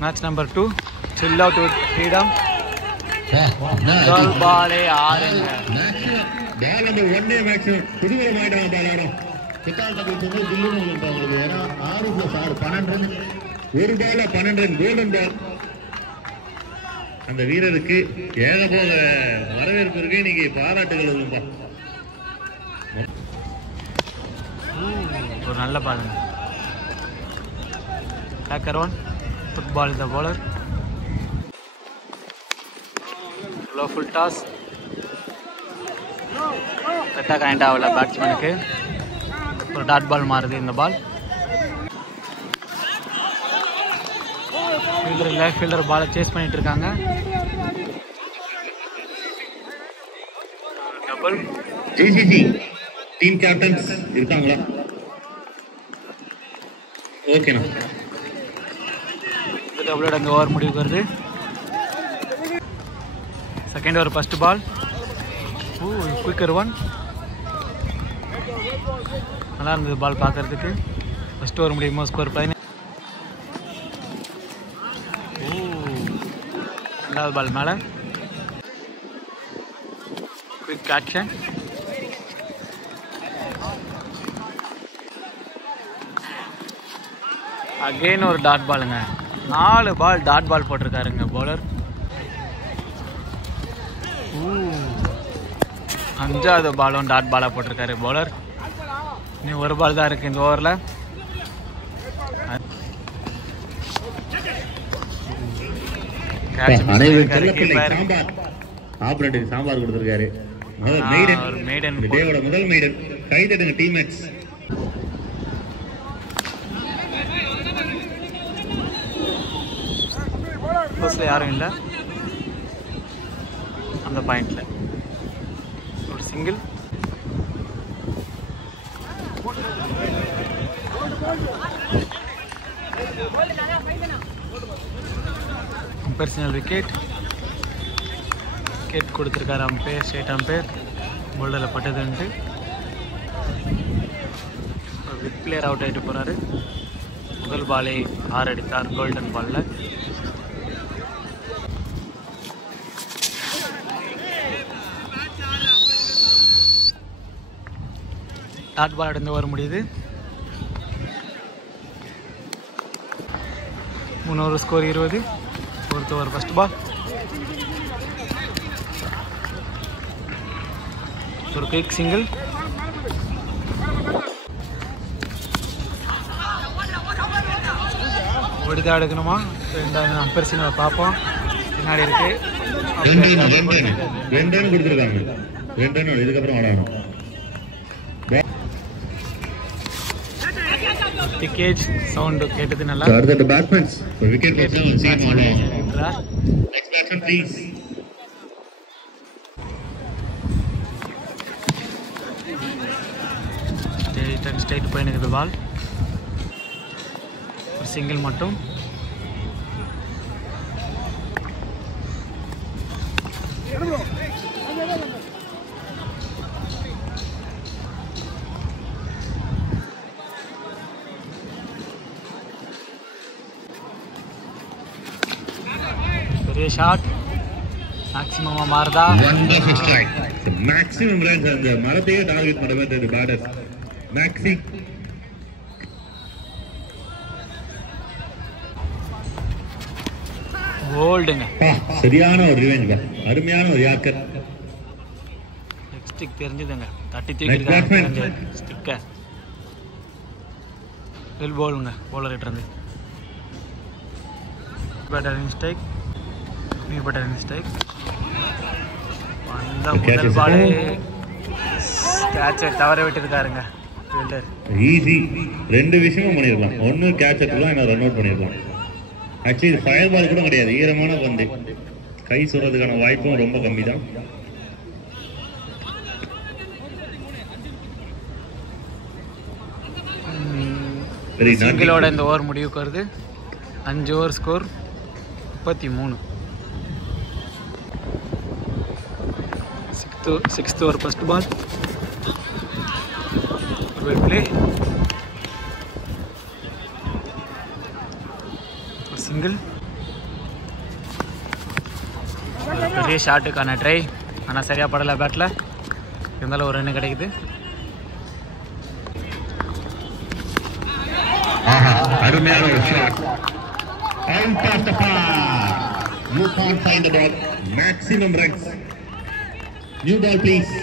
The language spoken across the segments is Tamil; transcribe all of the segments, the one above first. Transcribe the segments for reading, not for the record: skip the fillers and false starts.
Match number 2. Chill out with freedom. Goal ball ஆறுங்க. Ball number 1 maximum. புதுவர மாட்டாங்க பாலாடும். கிட்டால் தப்பி வந்து தில்லுன்னு சொல்றாங்க. ஏன்னா 6 + 6 12 ஒரு பால்ல 12 கோல்டன் பால். அந்த வீரருக்கு ஏகபோக வரவேற்பு இருக்கு. நீங்க பாராட்டுகள் சொல்லுங்க. ஒரு நல்ல பாருங்க. Hacker one. Football is the bowler. Low full toss. கரெக்டாக கனெக்ட் ஆகல பேட்ஸ்மேனுக்கு. ஒரு டாட் பால் மாறுது இந்த பால். லெஃப்ட் ஃபீல்டர் பாலை சேஸ் பண்ணிட்டு இருக்காங்க. டபுள். ஜிசிசி டீம் கேப்டன்ஸ் இருக்காங்களா? ஓகேண்ணா. டபுளோட அங்கே ஓவர் முடிவுக்கு வருது. Second over first ball. Quicker one. நல்லா இருந்தது பால் பார்க்கறதுக்கு. ஃபர்ஸ்ட் ஓவர் முடியுமோ ஸ்கோர் 15. ரெண்டாவது பால் மேலே. Quick action. அகெயின் ஒரு டாட் பாலுங்க. 4 பால் டாட் பால் போட்டிருக்காருங்க பவுலர். 5வது பாலும் டாட் பாலாக போட்டிருக்காரு பவுலர். இன்னும் ஒரு பால் தான் இருக்குது இந்த ஓவரில். சாம்பார் கொடுத்திருக்காரு. முதல் மெய்டன் கைதட்டுங்க டீம்மேட்ஸ். ஃபர்ஸ்ட்ல யாரும் இல்லை அந்த பாயிண்ட்ல. ஒரு சிங்கிள். Personal wicket. விக்கெட் கொடுத்துருக்காரு அம்பையர், ஸ்டேட் அம்பையர். போல்டரில் பட்டதுன்ட்டு வித் பிளேயர் அவுட் ஆகிட்டு போகிறாரு. முதல் பாலை 6 அடித்தார் கோல்டன் பாலில். டாட் பால் அடைந்து வர முடியுது. 3 over score 20. Fourth over first ball. ஒரு குயிக் சிங்கிள். ஓடிதான் எடுக்கணுமா? ரெண்டாவது அம்பர் சின்ன பார்ப்போம். பின்னாடி இருக்கு. கேஜ் சவுண்ட் கேட்டது நல்லா. அடுத்த பேட்ஸ்மேன்ஸ் ஒரு விக்கெட் போச்சா சீன் ஆடும். Next batsman please. ஸ்ட்ரைட் போய் நிற்குது பால். ஒரு சிங்கிள் மட்டும். பெரிய ஷாட். மேக்ஸிமமா மாறுதா? Wonderful strike. The maximum runs அந்த மரத்தையே டார்கெட் பண்ண வேண்டியது பேட்டர் மேக்ஸி. கோல்டுங்க. சரியான ஒரு ரிவெஞ்ச் பா. அருமையான ஒரு யாக்கர். ஸ்டிக் தெரிஞ்சதுங்க. தட்டி தூக்கிட்டாங்க ஸ்டிக்க. வெல் போலுங்க போலர் கிட்ட இருந்து. Batter mistake. New batter mistake. அந்த முதல் பால் கேட்சை தவற விட்டுருக்காருங்க ஃபீல்டர். ஈஸி. 2 விஷயமும் பண்ணிருக்கலாம். ஒன்னு கேட்ச் எடுக்கலாம், இன்னொரு ரன் அவுட் பண்ணிருக்கலாம். ஆக்சுவலி இது ஃபயர் பால் கூட கிடையாது. ஈரமான பந்து. கை சொல்றதுக்கான வாய்ப்பும் ரொம்ப கம்மி தான். சிங்கிளோட இந்த ஓவர் முடிவுக்கு வருது. 5 over score 33. 6th over first ball. Well play. Single. பெரிய ஷாட்டுக்கான ட்ரை. ஆனால் சரியாக படலை பேட்டில். இருந்தாலும் ஒரு ரன் கிடைக்குது. அருமையான ஒரு shot. Out of the park. You can't find the ball. Maximum runs. New ball, please.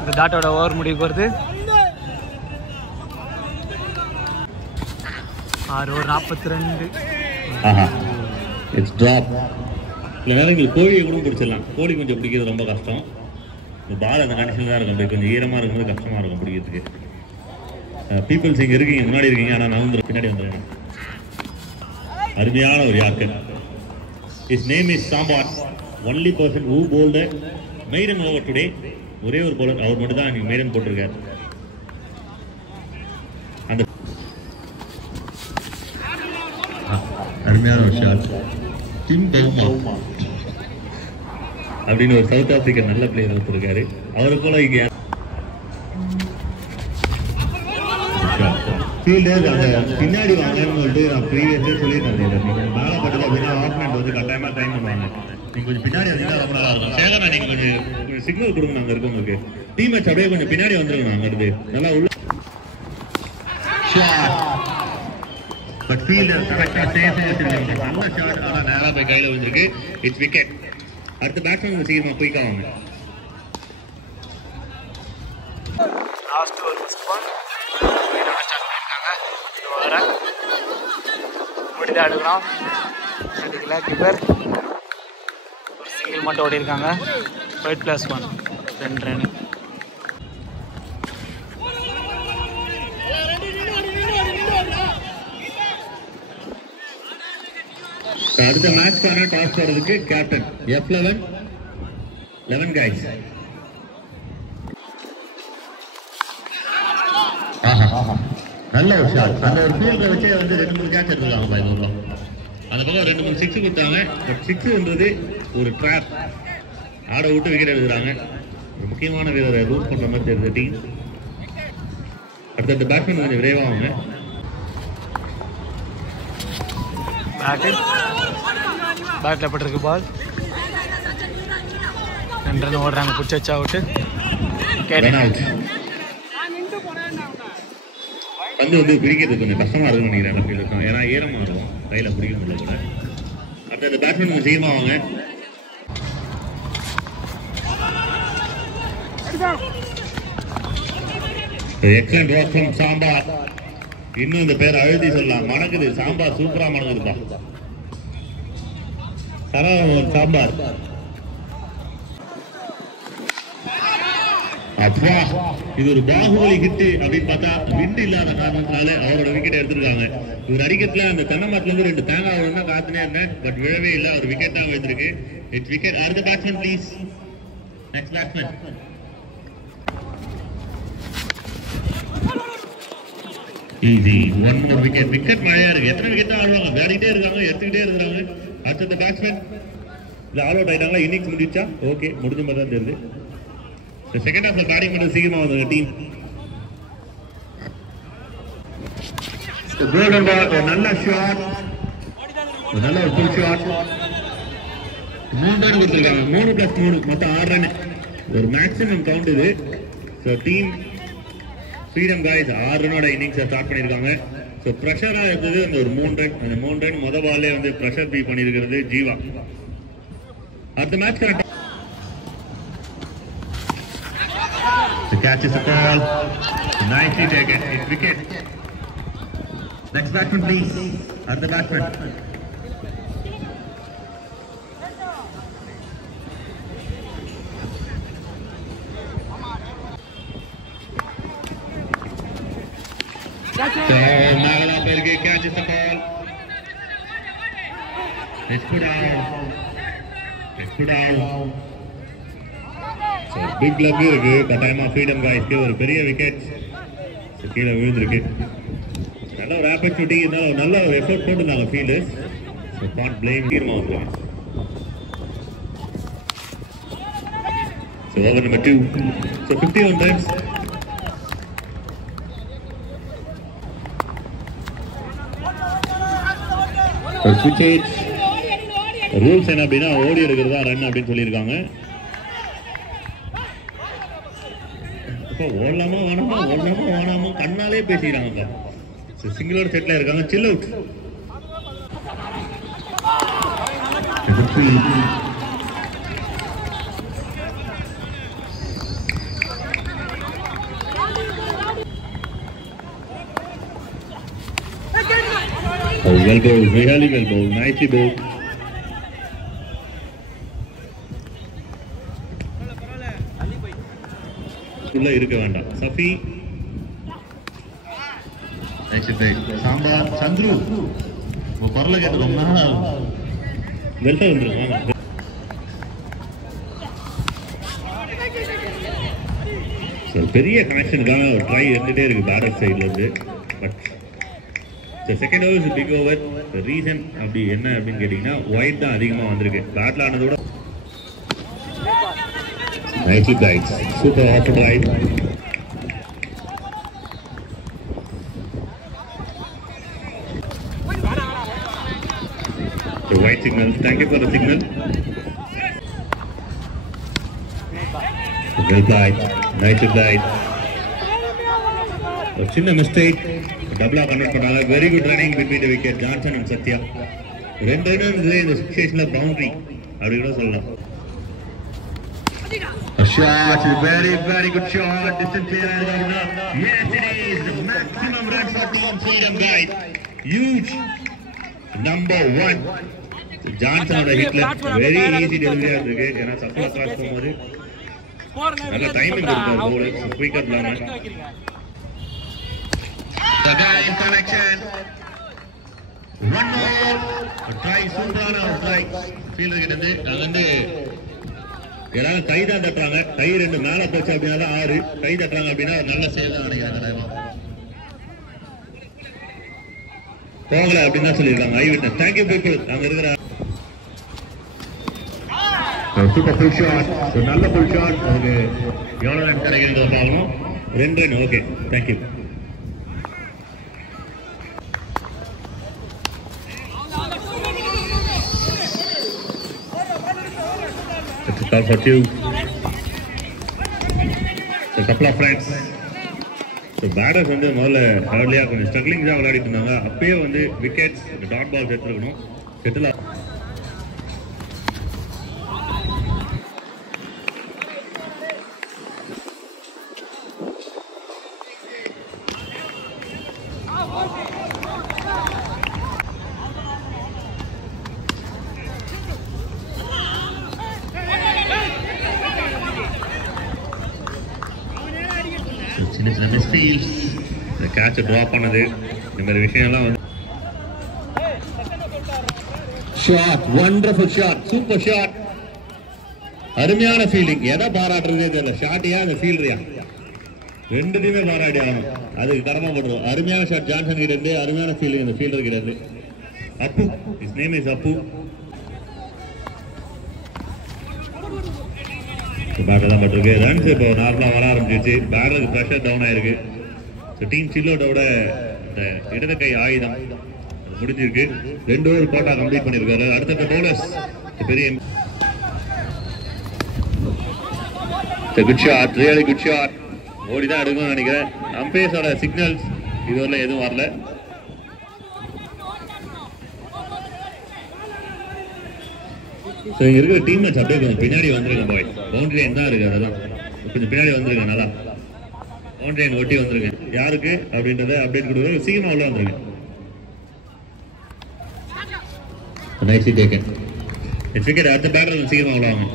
இந்த டாட்டோட ஓவர் முடிவுக்கு வருது. 6/42. It's drop. இல்லை நேரங்கள் கோழியை கூட பிடிச்சிடலாம். கோழி கொஞ்சம் பிடிக்கிறது ரொம்ப கஷ்டம். இந்த பால் அந்த கண்டிஷன் தான் இருக்கும். கொஞ்சம் ஈரமாக இருக்கும்போது கஷ்டமாக இருக்கும் பிடிக்கிறதுக்கு. பீப்புள்ஸ் இங்கே இருக்கீங்க, முன்னாடி இருக்கீங்க, ஆனால் நான் வந்து பின்னாடி வந்துடுறேன். அருமையான ஒரு yorker. Is name is Sambar. Only person who bowled maiden over today. ஒரே ஒரு போலர் அவர் மட்டும் தான் இன்னைக்கு மெய்டன் போட்டிருக்காரு. அந்த அருமையான ஒரு ஷாட். டிம் பவுமா அப்படின்னு ஒரு சவுத் ஆப்பிரிக்கா நல்ல பிளேயர் ஒருத்தருக்காரு. அவரு போல இங்க ஃபீல்டர் அந்த பின்னாடி வாங்கன்னு சொல்லிட்டு நான் ப்ரீவியஸே சொல்லியிருந்தேன். நீங்க மேலே பட்டது அப்படின்னா ஆப்னண்ட் வந்து கட்டாயமா டைம் பண்ணுவாங்க. நீங்க கொஞ்சம் பின்னாடி வந்தீங்கன்னா ரொம்ப நல்லா இருக்கும். சேகரா நீங்க கொஞ்சம் சிக்னல் கொடுங்க. நாங்க இருக்கவங்களுக்கு டீம் மேட்ச் அப்படியே கொஞ்சம் பின்னாடி வந்துருங்க. நாங்க இருந்து நல்லா உள்ள பட் ஃபீல்டர் கரெக்டா சேஃபா வச்சிருக்காங்க. நல்ல ஷாட். ஆனா நேரா போய் கையில வந்திருக்கு. It's wicket. அடுத்த பேட்ஸ்மேன் சீக்கிரமா போய்க்காவாங்க. லாஸ்ட் ஒரு ஃபர்ஸ்ட் பால் ஸ்டார்ட் பண்ணிருக்காங்க. வர முடித அடுக்கணும். அடிக்கல கீப்பர். ஒரு சிங்கிள் மட்டும் ஓடி இருக்காங்க. 5+1 2 ரன். அடுத்த மேட்ச்க்கான டாஸ் போறதுக்கு கேப்டன் F11 11 guys. நல்ல ஒரு ஷாட். அந்த ஒரு ஃபீல்டை வச்சு வந்து 2-3 கேட்ச் எடுத்துருக்காங்க பாய். அந்த பக்கம் 2-3 6 கொடுத்தாங்க. பட் 6ன்றது ஒரு ட்ராப். ஆட விட்டு விக்கெட் எடுக்கிறாங்க. ஒரு முக்கியமான வீரரை ரூட் பண்ற மாதிரி தெரியுது டீம். அடுத்த பேட்ஸ்மேன் கொஞ்சம் விரைவாங்க. பேட்டில் பட்டிருக்கு பால். 2 ரன் ஓடுறாங்க. பிடிச்சி வச்சா அவுட்டு. வந்து வந்து பிடிக்கிறது கொஞ்சம் கஷ்டமா இருக்குன்னு நினைக்கிறேன். ஏன்னா ஈரமா இருக்கும், கையில பிடிக்க முடியல கூட. அடுத்த பேட்ஸ்மேன் கொஞ்சம் சீக்கிரமா வாங்க. Excellent work from sambar. இன்னும் இந்த பேர் அழுதி சொல்லலாம். மணக்குது சாம்பார். சூப்பரா மணக்குதுப்பா. சாம்பார். அப்பா இது ஒரு பாகுபலி ஹிட் அப்படின்னு பார்த்தா விண்ட் இல்லாத காரணத்தினால அவரோட விக்கெட் எடுத்திருக்காங்க. இவர் அடிக்கத்துல அந்த தென்னை மரத்துல இருந்து 2 தேங்காய் விழுந்தா காத்துனே இருந்தேன். பட் விழவே இல்லை. அவர் விக்கெட் தான் விழுந்திருக்கு. It's wicket. அடுத்த batsman please. Next batsman. Easy. 1 more wicket. Wicket மழையா இருக்கு. எத்தனை விக்கெட் தான் ஆடுவாங்க? விளையாடிட்டே இருக்காங்க, எடுத்துக்கிட்டே இருக்காங்க. அடுத்த பேட்ஸ்மேன் இல்ல ஆல் அவுட் ஆயிட்டாங்களா? இன்னிங்ஸ் முடிச்சா ஓகே, முடிஞ்ச மாதிரி தான் தெரியுது. செகண்ட் ஹாஃப்ல பேட்டிங் பண்ண சீக்கிரமா வந்தாங்க டீம். கோல்டன் பால். ஒரு நல்ல ஷாட். ஒரு நல்ல ஒரு ஃபுல் ஷாட். 3 ரன் கொடுத்துருக்காங்க. 3+3 மொத்தம் 6 ரன். ஒரு மேக்ஸிமம் கவுண்ட் இது. ஸோ டீம் ஃப்ரீடம் காய்ஸ் 6 ரனோட இன்னிங்ஸை ஸ்டார்ட் பண்ணியிருக்காங்க. ஸோ ப்ரெஷராக இருந்தது அந்த ஒரு 3 ரன். அந்த 3 ரன் மொதல் பாலே வந்து ப்ரெஷர் பீ பண்ணியிருக்கிறது ஜீவா. அடுத்த match correct. The catch is a ball. Nicely taken. It's wicket. Next batsman, please. Other batsman. So Nagala Berge catches the ball. It's put out. It's put out. So big love இருக்கு. கட்டாயமா ஃப்ரீடம் காய்ஸ்க்கு ஒரு பெரிய விக்கெட் கீழே விழுந்திருக்கு. நல்ல ஒரு ஆப்பர்ச்சுனிட்டி. இருந்தாலும் நல்ல ஒரு எஃபர்ட் போட்டுருந்தாங்க ஃபீல்டர்ஸ். So can't blame. தீர்மா வந்துருவாங்க. So over number 2. So 51 runs. Rules என்ன அப்படின்னா ஓடி எடுக்கிறதா ரன் அப்படின்னு சொல்லியிருக்காங்க. இப்போ ஓடலாமா வேணாமா கண்ணாலே பேசிக்கிறாங்க. சிங்கிளோட செட்ல இருக்காங்க. Chill out. Well bowled, really well bowled, nicely bowled. உள்ள இருக்க வேண்டாம். சஃபி நைஸ் பேக். சாம்பார் சந்துரு உங்க குரல கேட்டோம்னா வெல்ட்ட வந்துருவாங்க. பெரிய கனெக்ஷனுக்கான ஒரு ட்ரை இருந்துட்டே இருக்கு பேட்டர் சைட்ல இருந்து. But the second over is a big over. The reason அப்படி என்ன அப்படின்னு கேட்டீங்கன்னா ஒயிட் தான் அதிகமாக வந்திருக்கு. பேட்ல ஆனதோட nicely played. Super off right. The white signal. Thank you for the signal. Well played. Nicely played. A சின்ன mistake. டபுளா கன்வெர்ட் பண்ணாங்க. Very good running between the wicket. Johnson and Sathya 2 run இந்த சிச்சுவேஷன்ல பவுண்டரி அப்படி கூட சொல்லலாம். A shot, very good shot. Distance clear. Yes, it is the maximum run for Team Freedom, guys. Huge number 1. Johnson on the hit left. Very easy delivery இருக்கு. ஏன்னா சப்போர்ட் கிராஸ் போகும்போது நல்ல டைமிங் இருக்கு bowler. Quicker bowler. The guy in connection. One more. Try Sultan out right. Fielder கிட்ட இருந்து அங்க இருந்து எல்லாரும் கை தான் தட்டுறாங்க. கை 2 மேல போச்சு அப்படின்னா 6. கை தட்டுறாங்க அப்படின்னா நல்ல சேவ் தான் நினைக்கிறாங்க. போகல அப்படின்னு தான் சொல்லியிருக்காங்க. ஐ விட்னஸ். Thank you people. அங்க இருக்கிற சூப்பர் ஃபுல் ஷாட். நல்ல ஃபுல் ஷாட். அதுக்கு எவ்வளோ ரன் கிடைக்குதுன்னு பார்க்கணும். 2 run. Okay, thank you. Call for 2. So couple of friends. So batters வந்து முதல்ல ஹார்ட்லியா கொஞ்சம் ஸ்ட்ரகிளிங் தான் விளையாடிட்டு இருந்தாங்க. அப்பயே வந்து wickets dot ball settle settle சின்ன மிஸ்ஃபீல்ட்ஸ், இந்த கேட்சை ட்ராப் பண்ணது, இந்த மாதிரி விஷயம்லாம் வந்து shot. Wonderful shot. Super shot. அருமையான ஃபீல்டிங். எதை பாராட்டுறதே தெரியல. ஷாட்டியா அந்த ஃபீல்டரியா ரெண்டுத்தையுமே பாராட்டி ஆகணும். அதுக்கு கடமைப்படுறோம். அருமையான ஷாட் ஜான்சன் கிட்ட இருந்து. அருமையான ஃபீல்டிங் அந்த ஃபீல்டர் கிட்ட இருந்து. Appu, his name is Appu. Batter தான் பட்டிருக்கு. ரன்ஸ் இப்போ நார்மலாக வர ஆரம்பிச்சிருச்சு. பேட்டருக்கு ப்ரெஷர் டவுன் ஆயிருக்கு. ஸோ டீம் சில்லோட்டோட இந்த இடது கை ஆயுதம் முடிஞ்சிருக்கு. 2 ஓவர் கோட்டா கம்ப்ளீட் பண்ணியிருக்காரு. அடுத்த பவுலர்ஸ் பெரிய good shot. Really good shot. ஓடி தான் எடுக்கணும்னு நினைக்கிறேன். அம்பையர்ஸோட சிக்னல்ஸ் இதுவரை எதுவும் வரல. ஸோ இங்கே இருக்கிற டீம்மேட்ஸ் அப்படியே கொஞ்சம் பின்னாடி வந்துருங்க பாய். பவுண்டரி லைன் தான் இருக்குது. அதெல்லாம் கொஞ்சம் பின்னாடி வந்துருங்க. நல்லா பவுண்டரி லைன் ஒட்டி வந்துருங்க. யாருக்கு அப்படின்றத அப்டேட் கொடுக்குறது. சீக்கிரமா உள்ள வந்துருங்க. Nicely taken. விக்கெட். அடுத்த பேட்டர் சீக்கிரமா உள்ள வாங்க.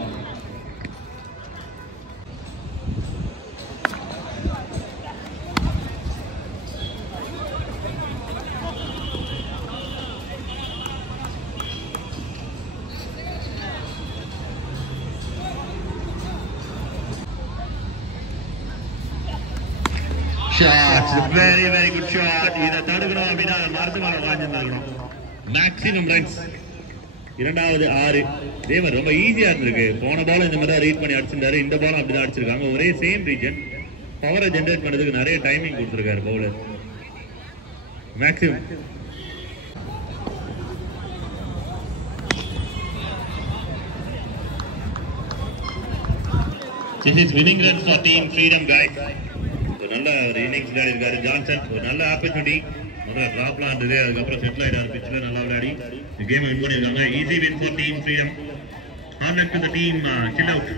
Shots, very good shot. இதை தடுக்கணும் அப்படின்னா மரத்து மேல வாங்கிருக்கணும். Maximum runs. இரண்டாவது 6. இதே மாதிரி ரொம்ப ஈஸியா இருந்திருக்கு. போன பால் இந்த மாதிரி ரீட் பண்ணி அடிச்சிருந்தாரு. இந்த பாலும் அப்படிதான் அடிச்சிருக்காங்க. ஒரே சேம் ரீஜன். பவரை ஜென்ரேட் பண்ணதுக்கு நிறைய டைமிங் கொடுத்துருக்காரு bowler. Maximum This is winning run for Team Freedom, guys. ஒரு நல்ல ஒரு இன்னிங்ஸ் விளையாடி இருக்காரு ஜான்சன். ஒரு நல்ல ஆப்பர்ச்சுனிட்டி. முதல்ல டிராப்லாம் இருந்தது, அதுக்கப்புறம் செட்டில் ஆயிட்டாரு பிச்சில், நல்லா விளையாடி கேம் வின் பண்ணியிருக்காங்க. Easy win for team freedom. Hard luck to the team chill out.